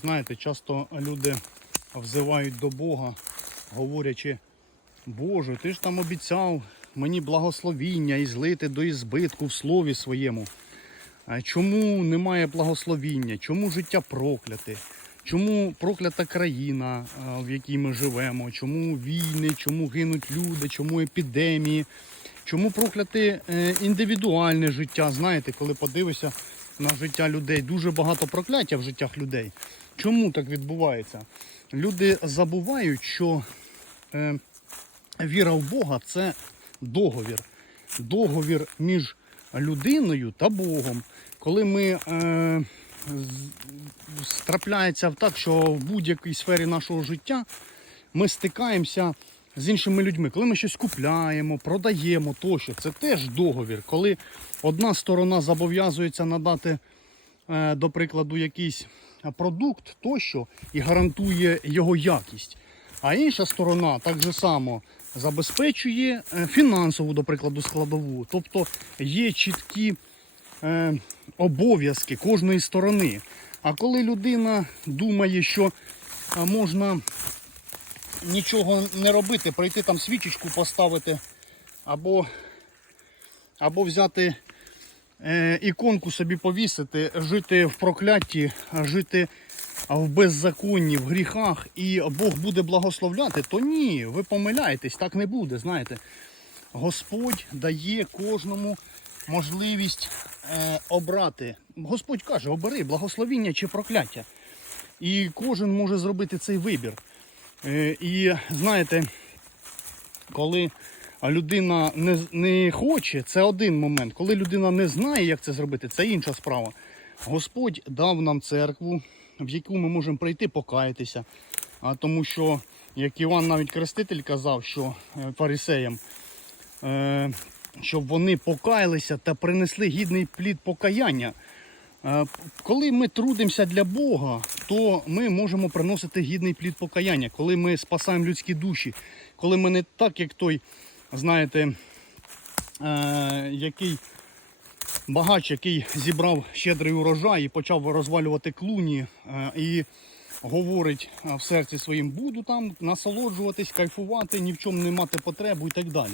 Знаєте, часто люди взивають до Бога, говорячи, Боже, ти ж там обіцяв мені благословіння і злити до ізбитку в слові своєму. Чому немає благословіння? Чому життя прокляте? Чому проклята країна, в якій ми живемо? Чому війни, чому гинуть люди, чому епідемії? Чому прокляте е, індивідуальне життя? Знаєте, коли подивишся на життя людей, дуже багато прокляття в життях людей. Чому так відбувається? Люди забувають, що е, віра в Бога це договір. Договір між людиною та Богом. Коли ми е, з- трапляється так, що в будь-якій сфері нашого життя ми стикаємося з іншими людьми. Коли ми щось купляємо, продаємо тощо, це теж договір. Коли одна сторона зобов'язується надати, е, до прикладу, якийсь продукт тощо і гарантує його якість. А інша сторона так же само забезпечує е, фінансову, до прикладу, складову. Тобто є чіткі е, обов'язки кожної сторони. А коли людина думає, що можна нічого не робити, прийти там свічечку поставити, або, або взяти іконку собі повісити, жити в проклятті, жити в беззаконні, в гріхах, і Бог буде благословляти, то ні, ви помиляєтесь, так не буде, знаєте. Господь дає кожному можливість е, обрати. Господь каже, обери благословіння чи прокляття. І кожен може зробити цей вибір. Е, і знаєте, коли людина не, не хоче, це один момент. Коли людина не знає, як це зробити, це інша справа. Господь дав нам церкву, в яку ми можемо прийти покаятися. А тому що, як Іван навіть Креститель казав, що е, фарисеям, е, щоб вони покаялися та принесли гідний плід покаяння. Е, Коли ми трудимося для Бога, то ми можемо приносити гідний плід покаяння. Коли ми спасаємо людські душі, коли ми не так, як той, знаєте, е, який багач, який зібрав щедрий урожай і почав розвалювати клуні е, і говорить е, в серці своїм, буду там насолоджуватись, кайфувати, ні в чому не мати потребу і так далі.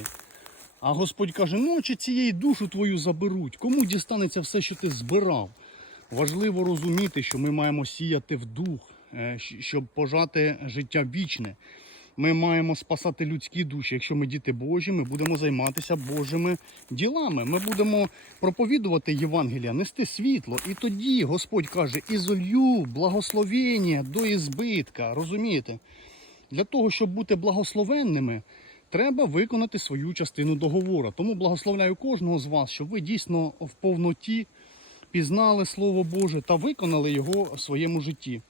А Господь каже, ночі цієї душу твою заберуть. Кому дістанеться все, що ти збирав? Важливо розуміти, що ми маємо сіяти в дух, е, щоб пожати життя вічне. Ми маємо спасати людські душі. Якщо ми діти Божі, ми будемо займатися Божими ділами. Ми будемо проповідувати Євангелія, нести світло. І тоді Господь каже: ізолью благословення до ізбитка. Розумієте? Для того, щоб бути благословенними, треба виконати свою частину договору. Тому благословляю кожного з вас, щоб ви дійсно в повноті пізнали Слово Боже та виконали його в своєму житті.